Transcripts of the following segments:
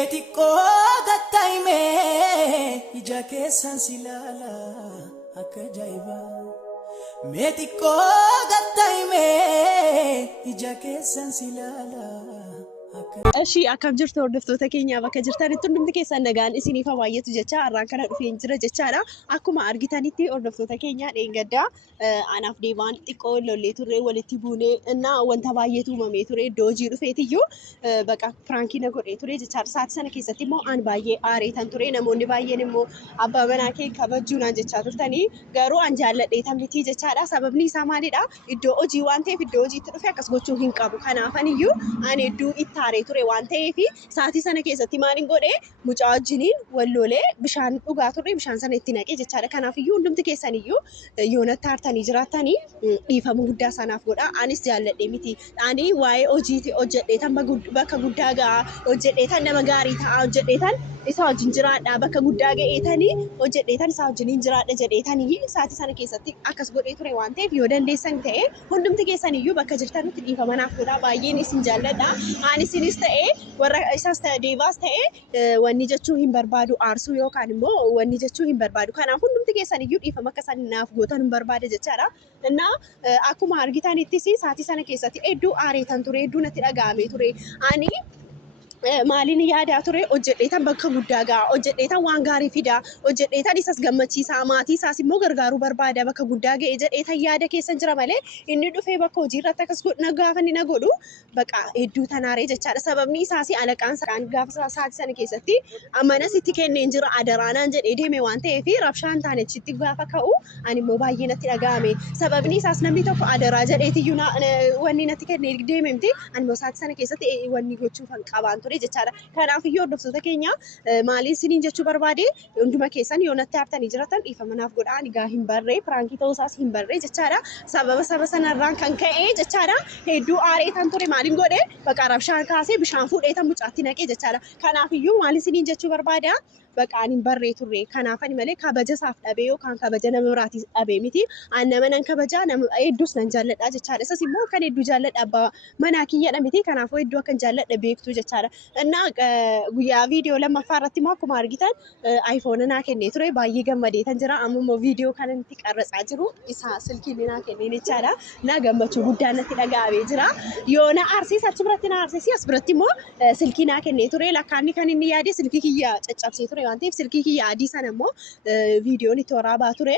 Meetiko gattaime ija keessan silala akka jaiba. Meetiko gattaime ija keessan silala. Ashi akkam jirtu hordoftoota keenya bakka jirtanitti hundumti keessan nagaan isiniif hawaayyetu jecha har'aan kana dhufeen jira jechaadha. Akkuma argitanitti hordoftoota keenya dheengaddaa anaaf deemaan xiqqoo lollee turre walitti buunee እና wanta baay'eetu uumamee ture iddoo hojii dhufeetiyyuu baqa firaankii na godhee ture jechaadha. Sa'aatii sana keessatti immoo aan baay'ee aareetan ture namoonni baay'een immoo abbaa manaa kee kabajuunaan jechaa turtanii garuu aan jaalladhee tamnitii jechaadha. Sababni isaa maalidha? Iddoo hojii waan ta'eef iddoo hojiitti dhufe akkas gochuu hin qabu. Kanaafaniyyuu aan hedduu taaree ture waan ta'eef sa'aatii sana keessatti maaliin godhee mucaa wajjiniin wallolee bishaan dhugaa turre bishaan sana itti naqee jechaadha. Kanaafiyyuu hundumti keessaniyyuu yoo natti aartanii jiraattanii dhiifama guddaa sanaaf godha. Anis jaalladhee miti. Ani waa'ee hojiiti hojjedhee tan bakka guddaa ga'a hojjedhee tan nama gaarii ta'a hojjedhee tan isa wajjin jiraadha bakka guddaa ga'eetanii hojjedhee tan isa wajjiniin jiraadha jedheetanii sa'aatii sana keessatti akkas godhee ture waan ta'eef yoo dandeessan ta'e hundumti keessaniyyuu bakka jirtanitti dhiifama naaf godha. Baay'een isin jaalladha. Isinis ta'e warra isaas ta'e deebaas ta'e wanni jechuu hin barbaadu aarsuu yookaan immoo wanni jechuu hin barbaadu. Kanaaf hundumti keessaniyyuu dhiifama akka isaan naaf gootan hin barbaada jechaadha. Innaa akkuma argitanittis sa'aatii sana keessatti hedduu aareetan ture hedduu natti dhaga'amee ture. Ani maaliin yaadaa ture hojjedheetan bakka guddaa ga'a hojjedheetan waan gaarii fida hojjedheetan isas gammachiisaa maatii isaas immoo gargaaruu barbaada bakka guddaa ga'e jedheetan yaada keessan jira malee inni dhufee bakka hojii irratti akkas gaafa inni na godhu baqa hedduu tanaaree jechaadha. Sababni isaas alaqaan gaafa sa'aatii sana keessatti amanas itti kenneen jira adaraanaan jedhee deeme waan ta'eef rabshaan taane achitti gaafa ka'u ani immoo baay'ee natti dhaga'ame. Sababni isaas namni tokko adaraa jedheetiyyuu wanni natti kennee deeme miti ani immoo sa'aatii sana keessatti wanni gochuuf hin qabaan jechaadha. Kanaafuu hordoftoota keenya maaliin isiniin jechuu barbaade hunduma keessan yoo natti aartanii jiratan dhiifama naaf godhaa. Ani gaa hin barree firaankii ta'uu isaas hin barree jechaadha. Saba sanarraan kan ka'e jechaadha. Hedduu aareetan ture maaliin godhe baqa rabshaan kaasee bishaan fuudheetan mucaatti naqee jechaadha. Kanaafiyyuu maaliin isiniin jechuu barbaada? Baqaan hin barree turre kanaafani malee kabaja isaaf dhabee yookaan kabaja nama biraatiif dhabee miti. An nama nan kabajaa nama hedduus nan jaalladha jechaadha. Isas immoo kan hedduu jaalladha abbaa manaa kiyyadha miti. Kanaafuu hedduu akkan jaalladha beektu jechaadha. Innaa guyyaa viidiyoo lammaffaa irratti immoo akkuma argitan aayifoona naa kennee ture baay'ee gammadeetan jira. Amma immoo viidiyoo kanatti qarratsaa jiru isa silkiin naa kenneen jechaadha. Na gammachuu guddaa natti dhaga'amee jira. Yoo na aarsiis achi biratti na aarsiis as biratti immoo silkii naa kennee ture. Lakkaanni kan inni yaade silkii kiyya caccabsee ture. waan ta'eef silkii kiyya adii sana immoo viidiyoon itti waraabaa ture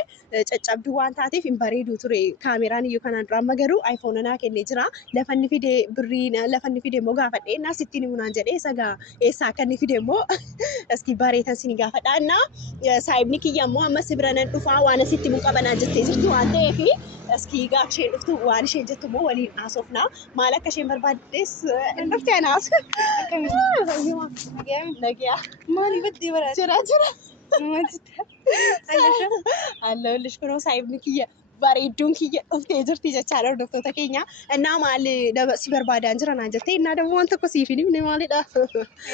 caccabduu waan taateef hin bareedu ture kaameraan iyyuu kanaan dura amma garuu aayifoona naa kennee jira lafanni fide birrii lafanni fide immoo gaafadhee naa sittiin himunaan jedhee sagaa eessaa akka inni fide immoo iski bareetan sini gaafadhaa innaa saayibni kiyya immoo amma sibira nan dhufaa waan asitti immoo qabanaa jettee jirtu waan ta'eef iski gaaf isheen dhuftu waan isheen jettu immoo waliin haasofnaa maal akka isheen barbaaddes dhuftee anaas nagaa maali baddee bara jira allollish kunoo saayibni kiyya bareedduun kiyya dhuftee jirti jechaadha hordoftoota keenya innaa maal si barbaadaan jira naan jettee innaa dammoo waan tokko siif hin himne maalidha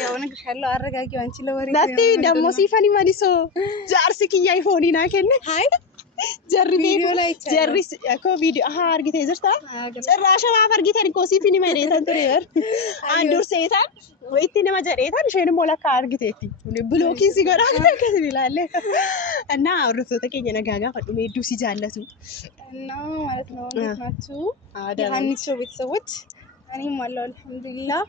yaa waan gashalloo arragaagi waan chila warii natti dammoo siif hin himanisoo jaarsi kiyya aayifoonii naa kenne jarri akkoo viidiyoo argitee jirta cirraasha maaf argitan koo siif hin himaneetan ture an durseetan itti nama jedheetan isheen immoo lakkaa argiteetti bilookiin si godhaa akkasii ilaalle innaa hordoftoota keenya nagaa gaafadhu hedduu si jaallatu እና ማለት ነው እንዴት ናችሁ የሀኒቾ ቤተሰቦች እኔም አለሁ አልሐምዱሊላህ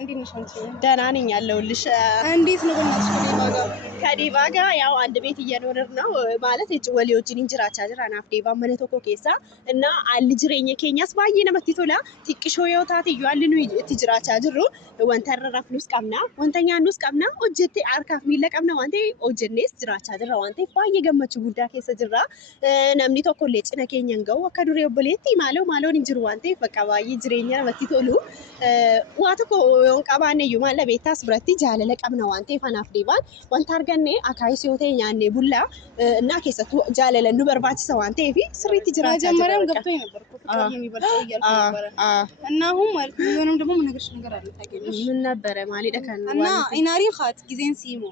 እንዴት ነሽ አንቺ ደህና ነኝ አለሁልሽ እንዴት ነው በእናትሽ ከዲባ ጋር ያው አንድ ቤት እየኖርን ነው ማለት እጭ ወሊዎችን እንጅራቻ ጅራ ናፍ ዲባ መነ ቶኮ ኬሳ እና አል ጅሬኛ ኬኛስ ባየ ነመት ቶላ ቲቅሾ yoታት ይያልኑ ትጅራቻ ጅሩ ወንተር ረፍኑስ ቀምና ወንተኛ ኑስ ቀምና ኦጀቴ አርካፍ ሚለ ቀምና ዋንቴ ኦጀኔስ ጅራቻ ጅራ ዋንቴ ባየ ገመቹ ጉዳ ኬሰ ጅራ ነምኒ ቶኮ ለጭነ ኬኛን ገው ከዱሬ ኦቦሌቲ ማለው እንጅሩ ዋንቴ በቃ ባየ ጅሬኛ ነመት tolu waa tokko yoon qabaanne iyyuu maal beektaas biratti jaalala qabna waan ta'eef anaaf deebaan wanta arganne akaayis yoo ta'e nyaannee bullaa እና keessattuu jaalala nu barbaachisa waan ta'eef sirriitti jiraachaa jira መጀመሪያም ገብቶኝ ነበር እኮ ፍቅር የሚበልጠው እያልኩ ነበር እና አሁን ማለት ነው የሆነም ደግሞ ምንነግርሽ ነገር አለ ታውቂያለሽ ምን ነበረ ማሊዳ kan እና ኢናሪ ኻት ጊዜን ሲሙ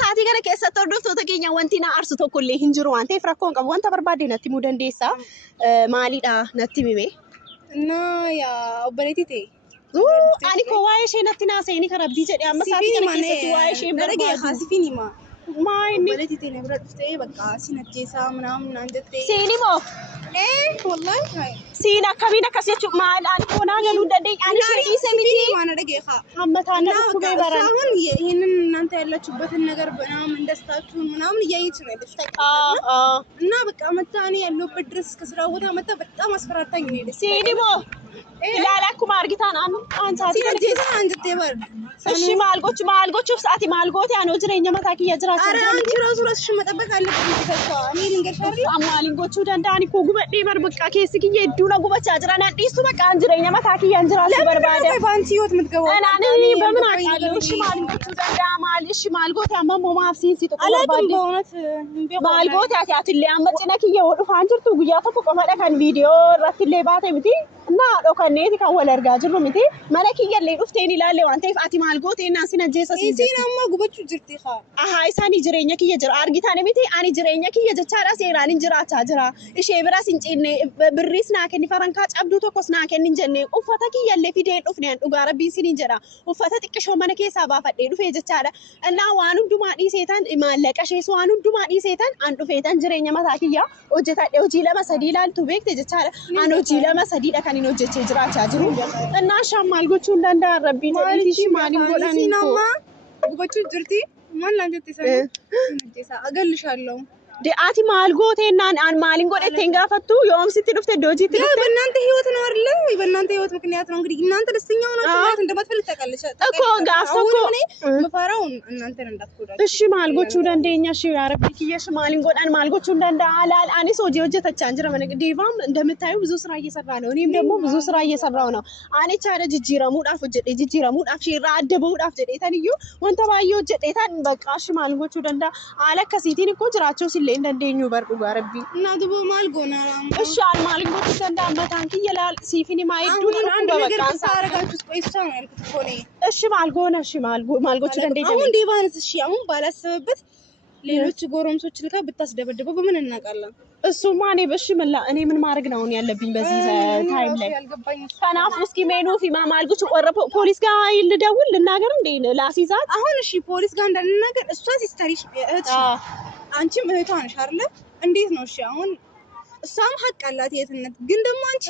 sa'aatii kana keessatti hordoftoota keenya wanti na aarsu tokko illee hin jiru waan ta'eef rakkoon qabu wanta barbaade natti muu dandeessa maalidha natti mime እና ያ ኦበሌቲ ተይ أنا كواي شيء نتنا سيني خرابي جدي أما سافي كنا كيسة كواي شيء نرجع خاسفيني ما إني بلدي تاني برد فتاة بقى سينا جيسا منام نانجتي سيني مو والله هاي سينا كمينا كسي شو ما الآن كونا قالوا ددي أنا شيء سميتي ما نرجع خا هم تانا كوبي برا ساهون هنا نانت إلا شبه النجار منام من دستاتون منام يجيتنا دفتك نا بقى متاني اللو بدرس كسرة وده متى بتأ مسفرة تاني سيني مو لا لا كمار جتان أنا ساعتي سينا جيسا نانجتي برد እሺ ማልጎቹ ሰዓት ማልጎት ያኖ ጅረኛ መታኪ ያጅራቻ አረ አንቺ ራሱ መጠበቅ አለብሽ ተስፋ እኔ ልንገርሽ አይደል አማሊንጎቹ ደንዳኒ ኮ ጉበዴ በርበቃ ኬስኪ የዱና ጉበቻ ጅራና ዲሱ በቃ አንጅረኛ መታኪ ያንጅራሱ በርባደ ባንቺ ህይወት ምትገባው እኔ በምን አቃለሁ እሺ ማልጎቹ ደንዳ እሺ ማልጎት ያመሞ ማፍሲን ሲጡ በርባደ በእውነት ማልጎት ያቲያትለ አመጭነኪ የወዱ ፋንጅርቱ ጉያ ተቆ ቆመደ ካን ቪዲዮ ረትለ ባተ ምቲ እና ዶከኔቲ ካወለርጋ ጅሩ ምቲ መለኪ የለ ዱፍቴኒ ላለ ዋንተ ፋቲ ማልጎት እና ሲና ጄሰስ ሲናማ ጉበቹ ጅርቲ ኻ አሃ ኢሳኒ ጅሬኛ ኪየ ጅራ አርጊታኔ ምቲ አኒ ጅሬኛ ኪየ ጀቻራ ሴራን እንጅራቻ ጅራ እሺ ብራስ እንጪኔ ብሪስ ናከኒ ፈረንካ ጨብዱ ተኮስ ናከኒ እንጀኔ ኡፈታ ኪየለ ፊዴን ዱፍኔን ዱጋ ረቢን ሲኒ እንጀራ ኡፈታ ጥቅሾ መነ ኬሳ ባፈዴ ዱፌ ጀቻራ እና ዋኑ ዱማ ዲሴታን ማለቀ ሼስ ዋኑ ዱማ ዲሴታን አን ዱፌታን ጅሬኛ መታኪያ ኦጀታ ኦጂ ለመሰዲ ላልቱ ቤክተ ጀቻራ አን ኦጂ ለመሰዲ ደካኒ ነው ጀቼ ጅራቻ ጅሩ እና ሻማልጎቹ እንዳንዳ ረቢን ዲሲ ማሊን ጎዳኒ ሲናማ ጉበቹ ጅርቲ ማን ላንጀት ይሰማ ጀሳ አገልሻለሁ ዲአቲ ማልጎቴና አን ማሊን ጎደቴን ጋፈቱ ዮም ሲቲ ዱፍተ ዶጂቲ ያ በእናንተ ህይወት ነው አይደል በእናንተ ህይወት ምክንያት ነው እንግዲህ እናንተ ደስተኛ ሆናችሁ ማለት እንደማትፈልግ ታውቃለች እኮ ጋፍቶ እኮ መፋራው እናንተን እንዳትጎዳችሁ እሺ ማልጎቹ ደንደኛ እሺ ያረቢ ኪየሽ ማሊን ጎዳን ማልጎቹ እንደንዳ አላል አኒ ሶጂ ወጀተቻ እንጀራ መነ ዲቫም እንደምታዩ ብዙ ስራ እየሰራ ነው እኔም ደግሞ ብዙ ስራ እየሰራው ነው አኔ ቻለ ጅጅረሙ ዳፍ ወጀደ ጅጅረሙ ዳፍ ሽራ አደበው ዳፍ ጀዴታን እዩ ወንተ ባዮ ጀዴታን በቃ እሺ ማልጎቹ ደንዳ አለከሲቲን እኮ ጅራቸው ሲል እንደንደኙ በርዱ ጋርቢ እና ድቦ ማልጎና እሺ ማልጎቹ ደንዳ አመታን ኪየላል ሲፊኒ ማይዱ አንድ ነገር ታረጋችሁ ቆይቻ ነው ያልኩት እኮ ነው እሺ ማልጎና እሺ ማልጎቹ ደንደኛ አሁን ዲቫንስ እሺ አሁን ባላሰበበት ሌሎች ጎረምሶች ልካ ብታስደበደበው በምን እናቃለን እሱማ እኔ በሽ እኔ ምን ማድረግ ነው ያለብኝ በዚህ ታይም ላይ ከናፍ እስኪ ሜኑ ፊ ማልጎቹ ቆረፖ ፖሊስ ጋር ይልደውል ልናገር እንዴ ላሲዛት አሁን እሺ ፖሊስ ጋር እንዳልናገር እሷ ሲስተሪሽ እህት አንቺም እህቷ ነሽ አይደል እንዴት ነው እሺ አሁን እሷም ሀቅ አላት የትነት ግን ደግሞ አንቺ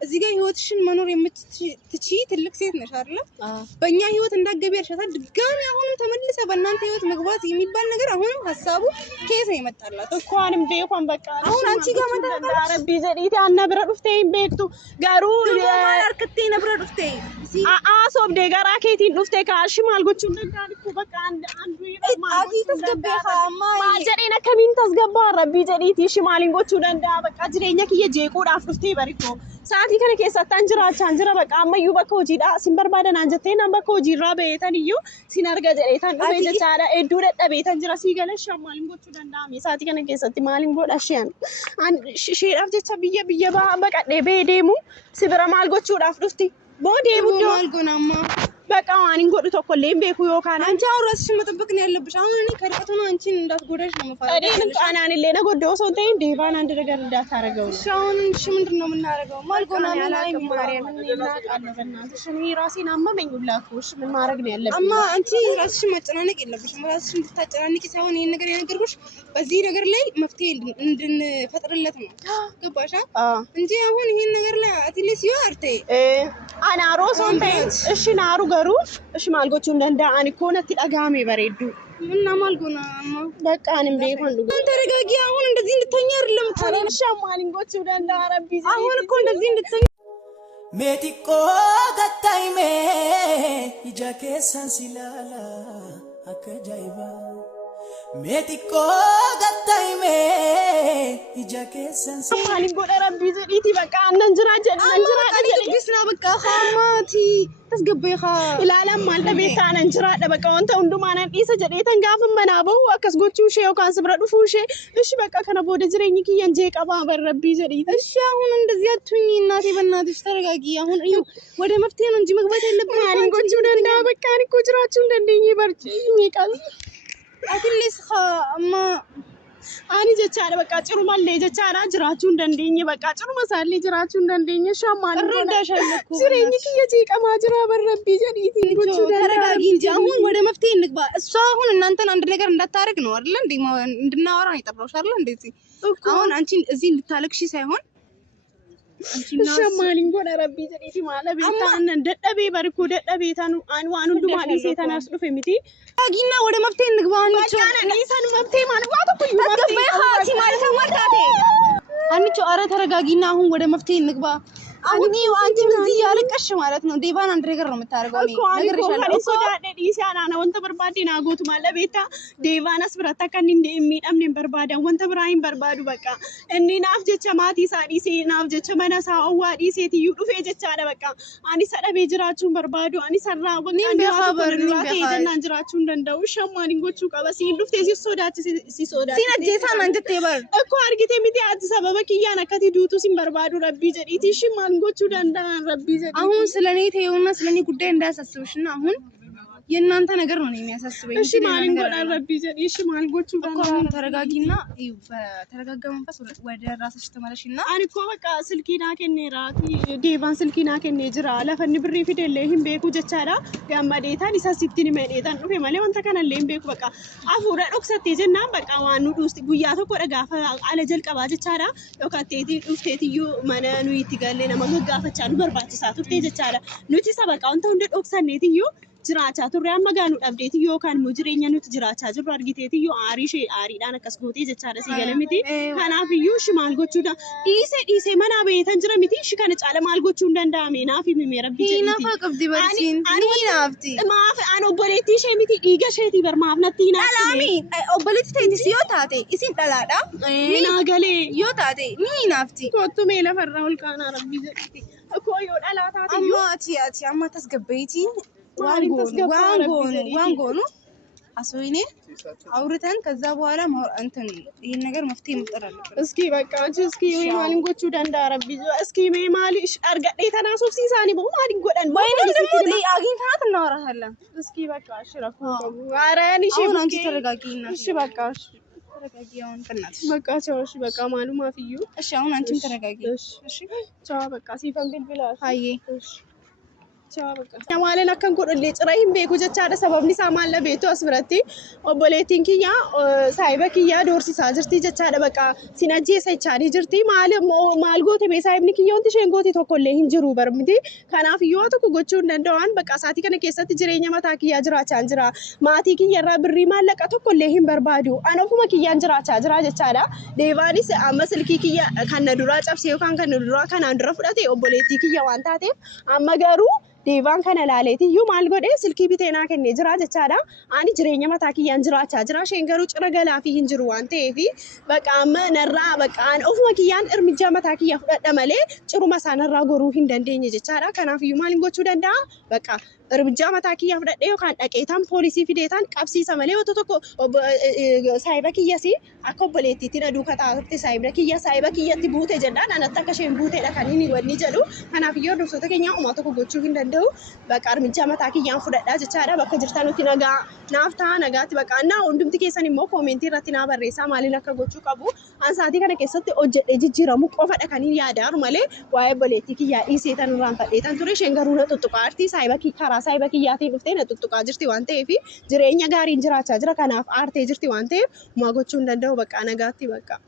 እዚህ ጋር ህይወትሽን መኖር የምትቺ ትልቅ ሴት ነሽ አይደል በእኛ ህይወት እንዳገቢ ያርሻታል ድጋሚ አሁንም ተመልሰ በእናንተ ህይወት መግባት የሚባል ነገር አሁንም ሀሳቡ ከየት ነው የመጣላት እንኳንም ቤኳን በቃ አሁን አንቺ ጋር መጣ ረቢ ዘዲት አነብረ ዱፍቴን ቤክቱ ጋሩ አርክቴ ነብረ ዱፍቴ ሶብ ደጋራ ኬቲን ዱፍቴ ካልሽ ማልጎቹ እንደዳልኩ በቃ አንዱ አቲ ተስገበኻ ማጀሪና ከሚን ተስገባ ረቢ ዘዲት ሽማሊንጎቹ ደንዳ በቃ ጅሬኛ ኪየ ጄቁ ዳፍ ዱፍቴ በሪኮ ሳቲ ከነ ከሰታን ጅራ በቃ አመዩ በኮ ጂዳ ሲንበርባደን አንጀቴና በኮ ጂራ በየተንዩ ሲነርገ ጀሬታን በየተቻለ ኤዱ ደጠቤተን ጅራ ሲገለሽ ማሊንጎቹ ደንዳም ሳቲ ከነ ከሰቲ ማሊንጎ ዳሽያን ሼራፍ ጀቻ ብየ በቃ ደቤዴሙ ሲብራ ማልጎቹ ዳፍ ዱፍቲ ቦዴሙ ማልጎናማ በቃ ማን እንጎዱ ተኮሌም ቤኩ ዮካና አንቺ አሁን ራስሽን መጠበቅ ነው ያለብሽ አሁን እኔ ከርቀት ነው አንቺን እንዳትጎዳሽ ነው መፋረድ እኔ ቃናን ለኔ ጎደው ሰው ተይም ዲቫን አንድ ነገር እንዳታረገው እሺ አሁን እሺ ምንድነው የምናረገው ማልጎና ማላይ ማርያም እና ቃለበናትሽ እኔ ራሴን አመመኝ ላኩሽ ምን ማድረግ ነው ያለብኝ አማ አንቺ ራስሽን ማጨናነቅ የለብሽም ራስሽን እንድታጨናነቂ ሳይሆን ይሄን ነገር የነገርኩሽ በዚህ ነገር ላይ መፍትሄ እንድንፈጥርለት ነው ገባሽ እንጂ አሁን ይሄን ነገር ላይ አትሊስ ይወርቴ አናሮ ሶንቴ እሺ ናሩ ገሩ እሺ ማልጎቹ እንደንዳ አንኮነቲ ዳጋሜ በሬዱ እና ማልጎና በቃ እኔም ቤኮን ዱጋ አንተ ረጋጊ አሁን እንደዚህ እንድትተኛ አይደለም ታረንሻ ማልጎቹ እንደንዳ አረቢ አሁን እኮ እንደዚህ እንድትተኛ ሜቲቆ ገታይሜ ይጃኬ ሳንሲላላ አከጃይባ ሜቲቆ ገታይሜ ይጃኬ ሳንሲላላ ማልጎ ረቢ ዝዲቲ በቃ አንንጅራ ቢስና በቃ ኻማቲ ተስገበይኻ ኢላላም ማልደ ቤታን እንጅራ በቃ ወንተ እንዱማና ዲሰ ጀዴተን ጋፍን መናበው አከስጎቹ ሼው ካንስብረ ዱፉሼ እሺ በቃ ከነ ቦደ ጅሬኝ ኪየንጄ ቀባ በረቢ ጀዴት እሺ አሁን እንደዚህ አትሁኝ እናቴ በእናትሽ ተረጋጊ አሁን ወደ መፍትሄ ነው እንጂ መግባት የለብንም ማሪንጎቹ ደንዳ በቃ እኮ ጅራችሁ እንደንደኝ በርጭ ይሜቃል አትሊስ ኸ አማ ani jechaadha bakka cirumallee jechaadha jiraachuu hin dandeenye bakka cirumaallee jiraachuu hin dandeenye shammaan እረዳሻለሁ jireenyi kiyya jeeqamaa jira barrabbii jedhiitiin gochuu ተረጋጊ እንጂ አሁን ወደ መፍትሄ እንግባ እሷ አሁን እናንተን አንድ ነገር እንዳታረግ ነው አይደል እንዴ እንድናወራ ነው የጠራሁሽ አይደል እንደዚህ አሁን አንቺን እዚህ እንድታለቅሺ ሳይሆን shammaaliin godha rabbii jedhiiti maala beektaan dadhabee barkuu dadhabee tanu waan hundumaa dhiisee tanaas dhufe miti ተረጋጊና ወደ መፍትሄ እንግባ አንቺ dhiisan መፍትሄ ማለት waa tokko iyyuu ተገበይ ሀቲ ማለት ወርታቴ አንቺ አረ ተረጋጊና አሁን ወደ መፍትሄ እንግባ አሁን አንቺ እዚህ ያለቀሽ ማለት ነው ዴቫን አንድ ነገር ነው የምታደርገው ነገር ይሻላል እኮ ዳደ ዲሲያና ወንተ በርባዴ ናጎቱ ማለ ቤታ ዴቫናስ ብራታ ከን የሚደምኔን በርባዳ ወንተ ብራይን በርባዱ በቃ እኒ ናፍ ጀቸ ማቲ ሳዲሲ ናፍ ጀቸ መነሳ አዋዲ ሴትዩ ዱፌ ጀቻ አለ በቃ አኒ ሰደቤ ጅራችሁን በርባዱ አኒ ሰራ ወንታ ሀበር ይደና ጅራችሁ እንደንደው ሸማኒንጎቹ ቀበሲ ዱፍቴ ሲሶዳች ሲሶዳች ሲነጀታን አንጀቴ በር እኮ አርጊቴ ሚቲ አዲስ አበባ ኪያና ከቲ ዱቱ ሲን በርባዱ ረቢ ጀዲቲ ሽማ ጎቹ ደንዳን ረቢ ዘዲ አሁን ስለኔ ተይውና ስለኔ ጉዳይ እንዳያሳስብሽና አሁን የእናንተ ነገር ነው የሚያሳስበኝ እሺ ማልን ጎዳን ረቢ ዘዲ እሺ ማል ጎቹ አሁን ተረጋጊና ተረጋጋ መንፈስ ወደ ራስሽ ተመለሽና አንኮ በቃ ስልኪና ከኔራቲ ዴቫን ስልኪና ከኔ ጅራ ለፈን ብሪ ፊደለ ይሄን ቤኩ ጀቻዳ ጋማዴታን ኢሳሲቲን መዴታን ዱፌ ማለ ወንተ ከነለም ቤኩ በቃ አፉራ ዶክሰቴ ጀና በቃ ዋኑ ዱስቲ ጉያ ተኮ ደጋፈ አለ ጀልቀባ ጀቻዳ ዶካቴቲ ዱፍቴቲዩ ማናኑ ይትጋለ ነመ ጋፈቻሉ በርባችሳ ቱርቴ ጀቻዳ ኑቲ ሰበቃ ወንተ እንደ ዶክሰኔቲዩ jiraachaa turre amma gaanu dhabdeeti yookaan immoo jireenya nuti jiraachaa jirru argiteeti yoo aariidhaan akkas gootee jechaadha si gala miti kanaaf iyyuu shi maal gochuudha dhiisee manaa beetan jira miti shi kana caala maal gochuu hin danda'ame naaf himime rabbi jedhiti nafa qabdi barsiin ni naafti maaf an obboleettii ishee miti dhiiga isheetii barmaaf natti hinaafti alaami obboleettii ta'etis yoo taate isin dhalaadha naa galee yoo taate ni naafti kottu mee lafarraa ol kaanaa rabbi jedhiti akkoo yoo dhalaa taate amma ati amma tasgabbeetii ዋንጎኑ አስወይኔ አውርተን ከዛ በኋላ እንትን ይሄን ነገር መፍትሄ መፍጠር አለበት እስኪ በቃ እስኪ ወይ ማሊንጎቹ ደንዳ ረቢ እስኪ ሜ ማሊሽ አርገዴ ተናሶፍ ሲሳኒ ቦ ማሊን ጎደን ወይኔ ደግሞ አግኝተናት እናወራታለን እስኪ በቃ ሽራፉ አረን እሺ አንቺ ተረጋጊና እሺ በቃ እሺ ተረጋጊ አሁን በእናትሽ በቃ ቻው እሺ በቃ ማሉ ማፍዩ እሺ አሁን አንቺም ተረጋጊ እሺ ቻው በቃ ሲፈን ቢልብላ አይ እሺ Namaaleen akkan godhullee cira hin beeku jechaadha sababni isaa maal beektu as biratti obboleettiin kiyya saahiba kiyya doorsisaa jirti jechaadha bakka sin ajjeessa jechaadhi jirti maal goote mee saahibni kiyya wanti isheen goote tokkollee hin jiru barmiti kanaaf yoo tokko gochuu hin danda'an bakka isaatii kana keessatti jireenya mataa kiyyaa jiraachaa jira maatii kiyya irraa birrii maallaqa tokkollee hin barbaadu an ofuma kiyyaan jiraachaa jira jechaadha deevaanis amma silkii kiyya kan na duraa cabsee yookaan kan na duraa kanaan dura fudhate obboleettii kiyya waan taateef amma garuu Devan kana laaleeti iyyuu maal godhee silkii biteenaa kennee jira jechaadha. Ani jireenya mataa kiyyaan jiraachaa jira. Isheen garuu cira galaa fi hin jiru waan ta'eef bakka amma narraa bakka an ofuma kiyyaan irmijaa mataa kiyyaa fudhadha malee ciruma isaanirraa goruu hin dandeenye jechaadha. Kanaaf iyyuu maal gochuu danda'a? Bakka irmijaa mataa kiyyaa fudhadhee yookaan dhaqeetaan poolisii fideetaan qabsiisa malee otoo tokko saahiba kiyyasi akka obboleettiitti na duuka taa'utti saahiba kiyyatti buute jedhaan anatti akka isheen buuteedha kan inni wanni jedhu. Kanaaf iyyuu hordoftoota keenya uumaa tokko gochuu hin danda'u. Bakka armijaa mataa kiyyaan fudhadhaa jechaadha. Bakka jirtan nuti nagaa naaf ta'a nagaatti bakka annaa hundumti keessan immoo koomentii irratti naa barreessaa maaliin akka gochuu qabu. An sa'aatii kana keessatti hojjedhee jijjiiramu qofadha kan hin yaadaaru malee waa'ee obboleettii kiyyaa dhiisee tan irraan fadheetan ture. Isheen garuu na tuttuqaa jirti karaa saahiba kiyyaatiin dhuftee na tuttuqaa jirti waan ta'eef jireenya gaariin jiraachaa jira. Kanaaf aartee jirti waan ta'eef maa gochuu hin danda'u bakka nagaatti bakka.